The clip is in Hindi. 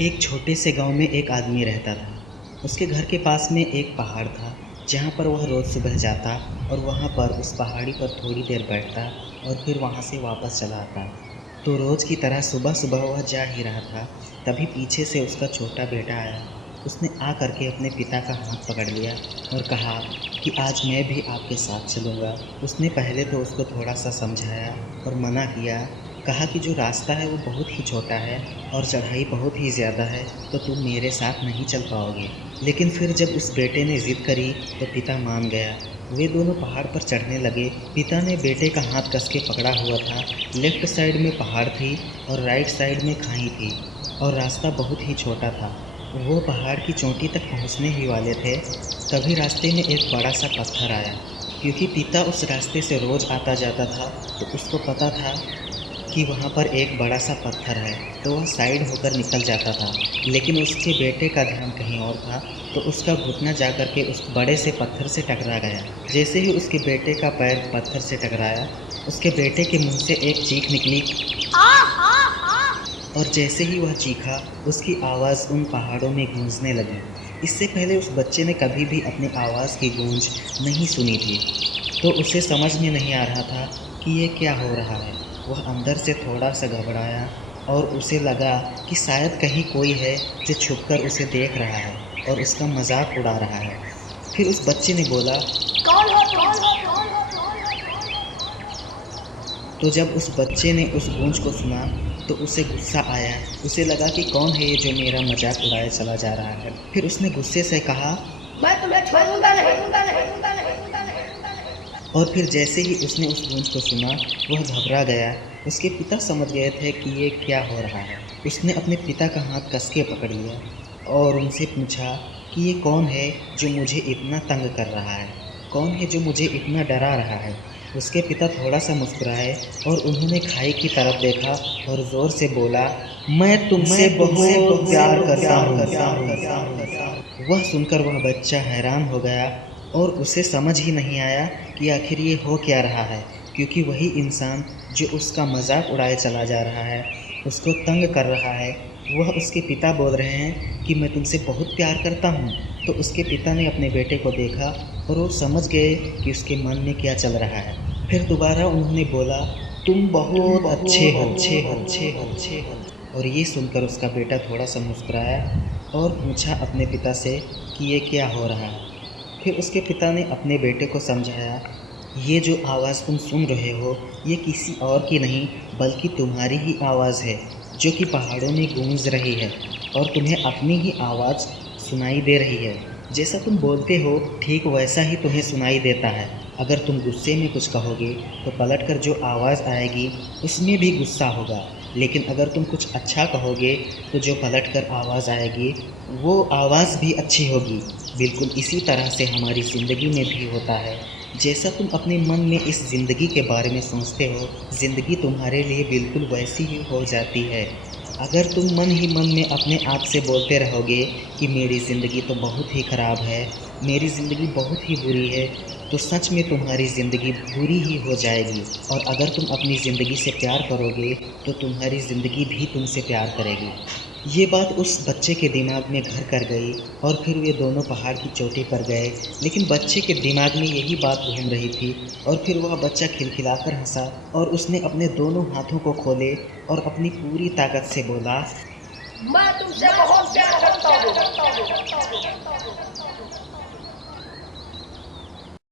एक छोटे से गांव में एक आदमी रहता था। उसके घर के पास में एक पहाड़ था जहां पर वह रोज़ सुबह जाता और वहां पर उस पहाड़ी पर थोड़ी देर बैठता और फिर वहां से वापस चला आता। तो रोज़ की तरह सुबह सुबह वह जा ही रहा था, तभी पीछे से उसका छोटा बेटा आया। उसने आ करके अपने पिता का हाथ पकड़ लिया और कहा कि आज मैं भी आपके साथ चलूँगा। उसने पहले तो उसको थोड़ा सा समझाया और मना किया, कहा कि जो रास्ता है वो बहुत ही छोटा है और चढ़ाई बहुत ही ज़्यादा है, तो तुम मेरे साथ नहीं चल पाओगे। लेकिन फिर जब उस बेटे ने ज़िद करी तो पिता मान गया। वे दोनों पहाड़ पर चढ़ने लगे। पिता ने बेटे का हाथ कस के पकड़ा हुआ था। लेफ्ट साइड में पहाड़ थी और राइट साइड में खाई थी और रास्ता बहुत ही छोटा था। वो पहाड़ की चोटी तक पहुंचने ही वाले थे, तभी रास्ते में एक बड़ा सा पत्थर आया। क्योंकि पिता उस रास्ते से रोज़ आता जाता था, तो उसको पता था कि वहाँ पर एक बड़ा सा पत्थर है, तो वह साइड होकर निकल जाता था। लेकिन उसके बेटे का ध्यान कहीं और था, तो उसका घुटना जा कर के उस बड़े से पत्थर से टकरा गया। जैसे ही उसके बेटे का पैर पत्थर से टकराया, उसके बेटे के मुंह से एक चीख निकली और जैसे ही वह चीखा, उसकी आवाज़ उन पहाड़ों में गूंजने लगी। इससे पहले उस बच्चे ने कभी भी अपनी आवाज़ की गूंज नहीं सुनी थी, तो उसे समझ में नहीं आ रहा था कि ये क्या हो रहा है। वह अंदर से थोड़ा सा घबराया और उसे लगा कि शायद कहीं कोई है जो छुपकर उसे देख रहा है और उसका मजाक उड़ा रहा है। फिर उस बच्चे ने बोला, कौन हो तुम? तो जब उस बच्चे ने उस गूंज को सुना तो उसे गुस्सा आया। उसे लगा कि कौन है ये जो मेरा मजाक उड़ाया चला जा रहा है। फिर उसने गुस्से से कहा, मैं तुम्हें छोड़ूंगा नहीं। और फिर जैसे ही उसने उस गूंज को सुना, वह घबरा गया। उसके पिता समझ गए थे कि ये क्या हो रहा है। उसने अपने पिता का हाथ कस के पकड़ लिया और उनसे पूछा कि ये कौन है जो मुझे इतना तंग कर रहा है, कौन है जो मुझे इतना डरा रहा है। उसके पिता थोड़ा सा मुस्कुराए और उन्होंने खाई की तरफ देखा और ज़ोर से बोला, मैं तुमसे बहुत प्यार करता हूँ। वह सुनकर वह बच्चा हैरान हो गया और उसे समझ ही नहीं आया कि आखिर ये हो क्या रहा है, क्योंकि वही इंसान जो उसका मजाक उड़ाए चला जा रहा है, उसको तंग कर रहा है, वह उसके पिता बोल रहे हैं कि मैं तुमसे बहुत प्यार करता हूँ। तो उसके पिता ने अपने बेटे को देखा और वो समझ गए कि उसके मन में क्या चल रहा है। फिर दोबारा उन्होंने बोला, तुम बहुत अच्छे हो। और ये सुनकर उसका बेटा थोड़ा सा मुस्कुराया और पूछा अपने पिता से कि ये क्या हो रहा है। फिर उसके पिता ने अपने बेटे को समझाया, ये जो आवाज़ तुम सुन रहे हो ये किसी और की नहीं बल्कि तुम्हारी ही आवाज़ है, जो कि पहाड़ों में गूंज रही है और तुम्हें अपनी ही आवाज़ सुनाई दे रही है। जैसा तुम बोलते हो ठीक वैसा ही तुम्हें सुनाई देता है। अगर तुम गुस्से में कुछ कहोगे तो पलटकर जो आवाज़ आएगी उसमें भी गुस्सा होगा, लेकिन अगर तुम कुछ अच्छा कहोगे तो जो पलटकर आवाज़ आएगी वो आवाज़ भी अच्छी होगी। बिल्कुल इसी तरह से हमारी ज़िंदगी में भी होता है। जैसा तुम अपने मन में इस ज़िंदगी के बारे में सोचते हो, ज़िंदगी तुम्हारे लिए बिल्कुल वैसी ही हो जाती है। अगर तुम मन ही मन में अपने आप से बोलते रहोगे कि मेरी ज़िंदगी तो बहुत ही ख़राब है, मेरी ज़िंदगी बहुत ही बुरी है, तो सच में तुम्हारी ज़िंदगी बुरी ही हो जाएगी। और अगर तुम अपनी ज़िंदगी से प्यार करोगे तो तुम्हारी ज़िंदगी भी तुमसे प्यार करेगी। ये बात उस बच्चे के दिमाग में घर कर गई और फिर वे दोनों पहाड़ की चोटी पर गए। लेकिन बच्चे के दिमाग में यही बात घूम रही थी और फिर वह बच्चा खिलखिलाकर हंसा और उसने अपने दोनों हाथों को खोले और अपनी पूरी ताकत से बोला, मैं तुमसे बहुत प्यार करता हूँ।